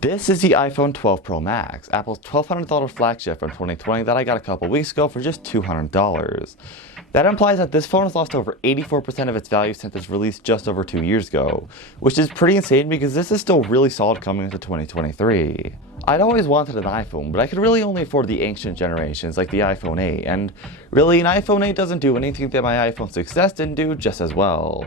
This is the iPhone 12 Pro Max, Apple's $1,200 flagship from 2020 that I got a couple weeks ago for just $200. That implies that this phone has lost over 84% of its value since its release just over 2 years ago, which is pretty insane because this is still really solid coming into 2023. I'd always wanted an iPhone, but I could really only afford the ancient generations like the iPhone 8, and really an iPhone 8 doesn't do anything that my iPhone 6s didn't do just as well.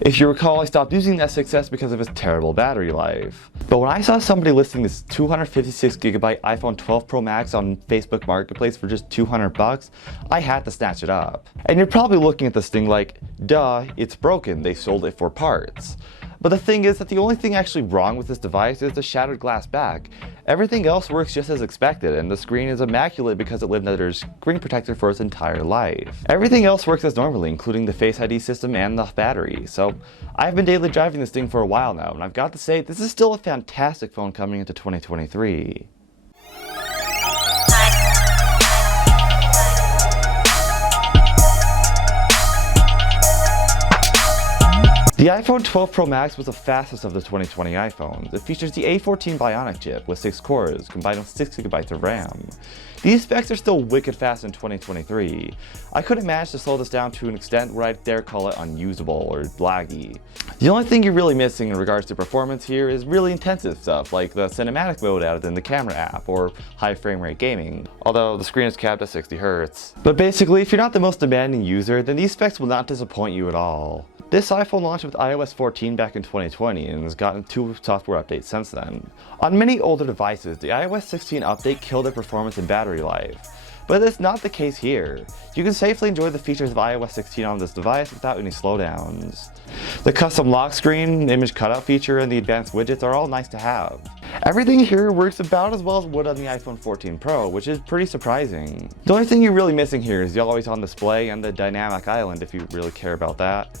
If you recall, I stopped using that 6s because of its terrible battery life. But when I saw somebody listing this 256GB iPhone 12 Pro Max on Facebook Marketplace for just $200, I had to snatch it up. And you're probably looking at this thing like, duh, it's broken, they sold it for parts. But the thing is that the only thing actually wrong with this device is the shattered glass back. Everything else works just as expected, and the screen is immaculate because it lived under a screen protector for its entire life. Everything else works as normally, including the Face ID system and the battery. So I've been daily driving this thing for a while now, and I've got to say, this is still a fantastic phone coming into 2023. The iPhone 12 Pro Max was the fastest of the 2020 iPhones. It features the A14 Bionic chip with 6 cores, combined with 6GB of RAM. These specs are still wicked fast in 2023. I couldn't manage to slow this down to an extent where I'd dare call it unusable or laggy. The only thing you're really missing in regards to performance here is really intensive stuff like the cinematic mode added in the camera app or high frame rate gaming, although the screen is capped at 60Hz. But basically, if you're not the most demanding user, then these specs will not disappoint you at all. This iPhone launched with iOS 14 back in 2020 and has gotten 2 software updates since then. On many older devices, the iOS 16 update killed their performance and battery life. But that's not the case here. You can safely enjoy the features of iOS 16 on this device without any slowdowns. The custom lock screen, image cutout feature, and the advanced widgets are all nice to have. Everything here works about as well as it would on the iPhone 14 Pro, which is pretty surprising. The only thing you're really missing here is the always on display and the dynamic island if you really care about that.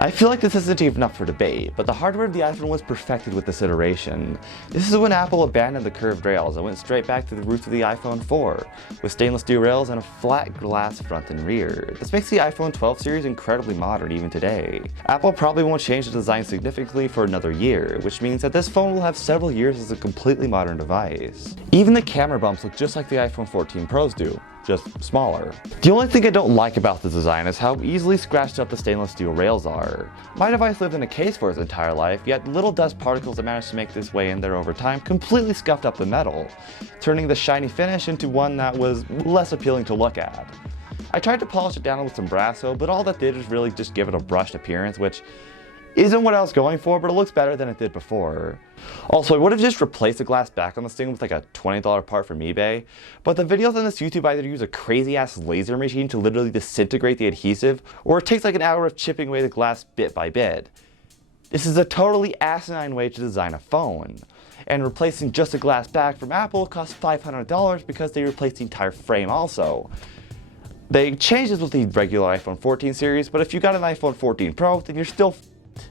I feel like this isn't even up for debate, but the hardware of the iPhone was perfected with this iteration. This is when Apple abandoned the curved rails and went straight back to the roots of the iPhone 4, with stainless steel rails and a flat glass front and rear. This makes the iPhone 12 series incredibly modern even today. Apple probably won't change the design significantly for another year, which means that this phone will have several years as a completely modern device. Even the camera bumps look just like the iPhone 14 Pros do, just smaller. The only thing I don't like about the design is how easily scratched up the stainless steel rails are. My device lived in a case for its entire life, yet little dust particles that managed to make this way in there over time completely scuffed up the metal, turning the shiny finish into one that was less appealing to look at. I tried to polish it down with some Brasso, but all that did was really just give it a brushed appearance, which isn't what I was going for, but it looks better than it did before. Also, I would have just replaced the glass back on this thing with like a $20 part from eBay, but the videos on this YouTube either use a crazy ass laser machine to literally disintegrate the adhesive, or it takes like an hour of chipping away the glass bit by bit. This is a totally asinine way to design a phone. And replacing just a glass back from Apple costs $500 because they replaced the entire frame also. They changed this with the regular iPhone 14 series, but if you got an iPhone 14 Pro, then you're still.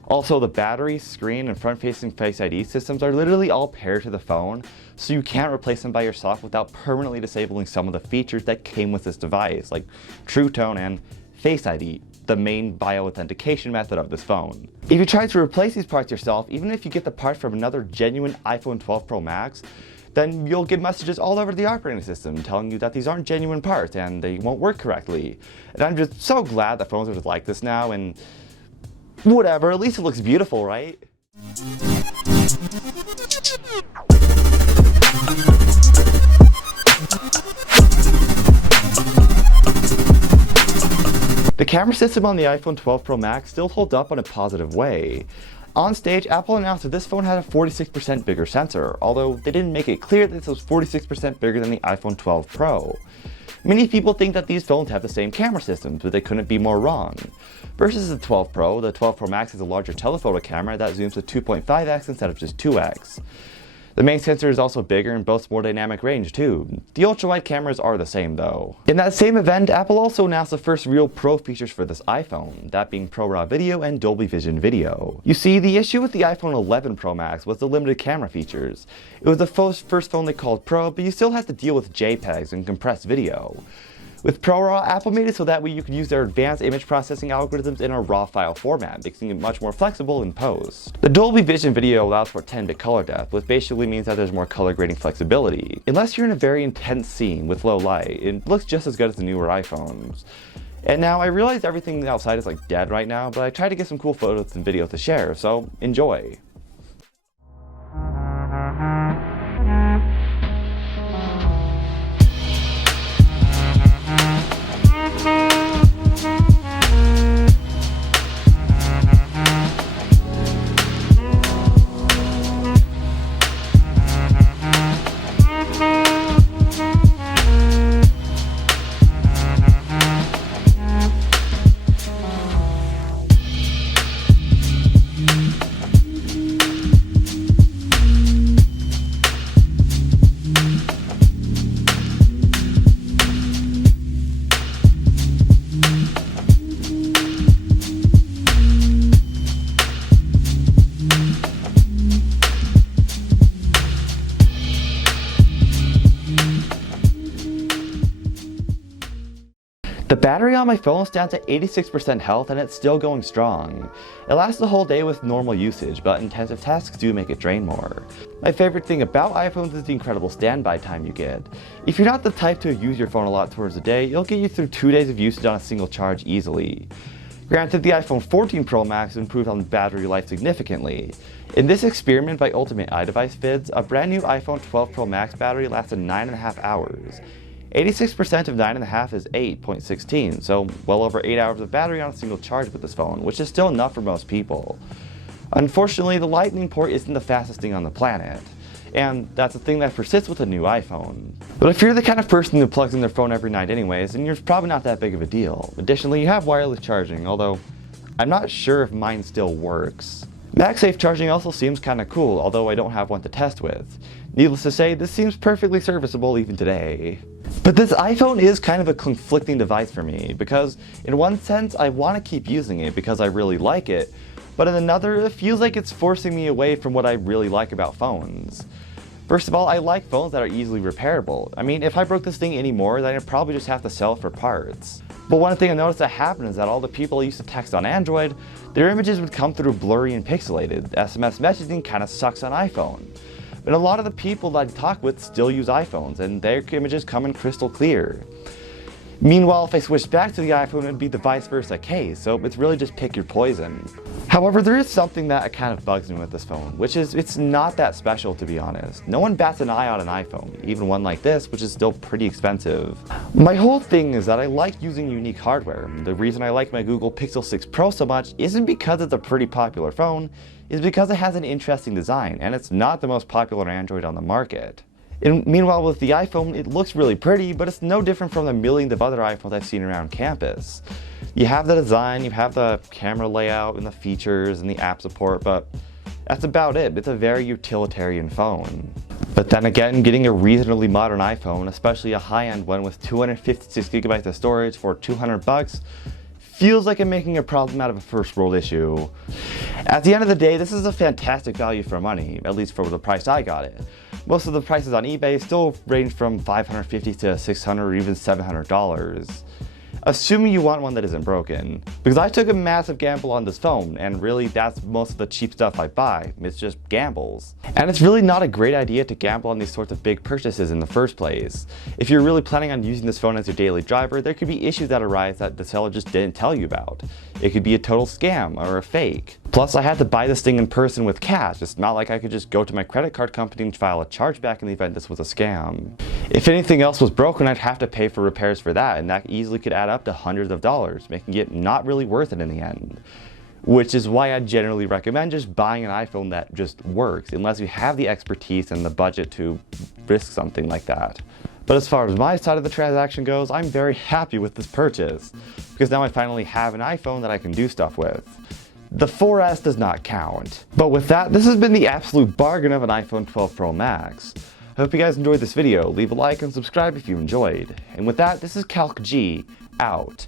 Also, the battery, screen, and front-facing Face ID systems are literally all paired to the phone, so you can't replace them by yourself without permanently disabling some of the features that came with this device, like True Tone and Face ID, the main bioauthentication method of this phone. If you try to replace these parts yourself, even if you get the part from another genuine iPhone 12 Pro Max, then you'll get messages all over the operating system telling you that these aren't genuine parts and they won't work correctly. And I'm just so glad that phones are just like this now, and whatever, at least it looks beautiful, right? The camera system on the iPhone 12 Pro Max still holds up in a positive way. On stage, Apple announced that this phone had a 46% bigger sensor, although they didn't make it clear that this was 46% bigger than the iPhone 12 Pro. Many people think that these phones have the same camera systems, but they couldn't be more wrong. Versus the 12 Pro, the 12 Pro Max has a larger telephoto camera that zooms to 2.5x instead of just 2x. The main sensor is also bigger and boasts more dynamic range too. The ultra-wide cameras are the same though. In that same event, Apple also announced the first real pro features for this iPhone, that being ProRAW video and Dolby Vision video. You see, the issue with the iPhone 11 Pro Max was the limited camera features. It was the first phone they called Pro, but you still have to deal with JPEGs and compressed video. With ProRAW, Apple made it so that way you could use their advanced image processing algorithms in a RAW file format, making it much more flexible in post. The Dolby Vision video allows for 10-bit color depth, which basically means that there's more color grading flexibility. Unless you're in a very intense scene with low light, it looks just as good as the newer iPhones. And now I realize everything outside is like dead right now, but I tried to get some cool photos and videos to share, so enjoy. The battery on my phone stands at 86% health and it's still going strong. It lasts the whole day with normal usage, but intensive tasks do make it drain more. My favorite thing about iPhones is the incredible standby time you get. If you're not the type to use your phone a lot towards the day, it'll get you through 2 days of usage on a single charge easily. Granted, the iPhone 14 Pro Max improved on battery life significantly. In this experiment by Ultimate iDevice Vids, a brand new iPhone 12 Pro Max battery lasted 9.5 hours. 86% of 9.5 is 8.16, so well over 8 hours of battery on a single charge with this phone, which is still enough for most people. Unfortunately, the Lightning port isn't the fastest thing on the planet, and that's a thing that persists with a new iPhone. But if you're the kind of person who plugs in their phone every night anyways, then you're probably not that big of a deal. Additionally, you have wireless charging, although I'm not sure if mine still works. MagSafe charging also seems kinda cool, although I don't have one to test with. Needless to say, this seems perfectly serviceable even today. But this iPhone is kind of a conflicting device for me, because in one sense I want to keep using it because I really like it, but in another it feels like it's forcing me away from what I really like about phones. First of all, I like phones that are easily repairable. I mean, if I broke this thing anymore, then I'd probably just have to sell it for parts. But one thing I noticed that happened is that all the people I used to text on Android, their images would come through blurry and pixelated. SMS messaging kinda sucks on iPhone. But a lot of the people that I talk with still use iPhones, and their images come in crystal clear. Meanwhile, if I switch back to the iPhone, it would be the vice versa case, so it's really just pick your poison. However, there is something that kind of bugs me with this phone, which is it's not that special, to be honest. No one bats an eye on an iPhone, even one like this, which is still pretty expensive. My whole thing is that I like using unique hardware. The reason I like my Google Pixel 6 Pro so much isn't because it's a pretty popular phone, it's because it has an interesting design, and it's not the most popular Android on the market. And meanwhile, with the iPhone, it looks really pretty, but it's no different from the millions of other iPhones I've seen around campus. You have the design, you have the camera layout and the features and the app support, but that's about it. It's a very utilitarian phone. But then again, getting a reasonably modern iPhone, especially a high-end one with 256 gigabytes of storage for $200, feels like I'm making a problem out of a first world issue. At the end of the day, this is a fantastic value for money, at least for the price I got it. Most of the prices on eBay still range from $550 to $600 or even $700. Assuming you want one that isn't broken. Because I took a massive gamble on this phone, and really that's most of the cheap stuff I buy. It's just gambles. And it's really not a great idea to gamble on these sorts of big purchases in the first place. If you're really planning on using this phone as your daily driver, there could be issues that arise that the seller just didn't tell you about. It could be a total scam or a fake. Plus, I had to buy this thing in person with cash. It's not like I could just go to my credit card company and file a chargeback in the event this was a scam. If anything else was broken, I'd have to pay for repairs for that, and that easily could add up to hundreds of dollars, making it not really worth it in the end. Which is why I generally recommend just buying an iPhone that just works, unless you have the expertise and the budget to risk something like that. But as far as my side of the transaction goes, I'm very happy with this purchase, because now I finally have an iPhone that I can do stuff with. The 4S does not count. But with that, this has been the absolute bargain of an iPhone 12 Pro Max. I hope you guys enjoyed this video. Leave a like and subscribe if you enjoyed. And with that, this is Calc G, out.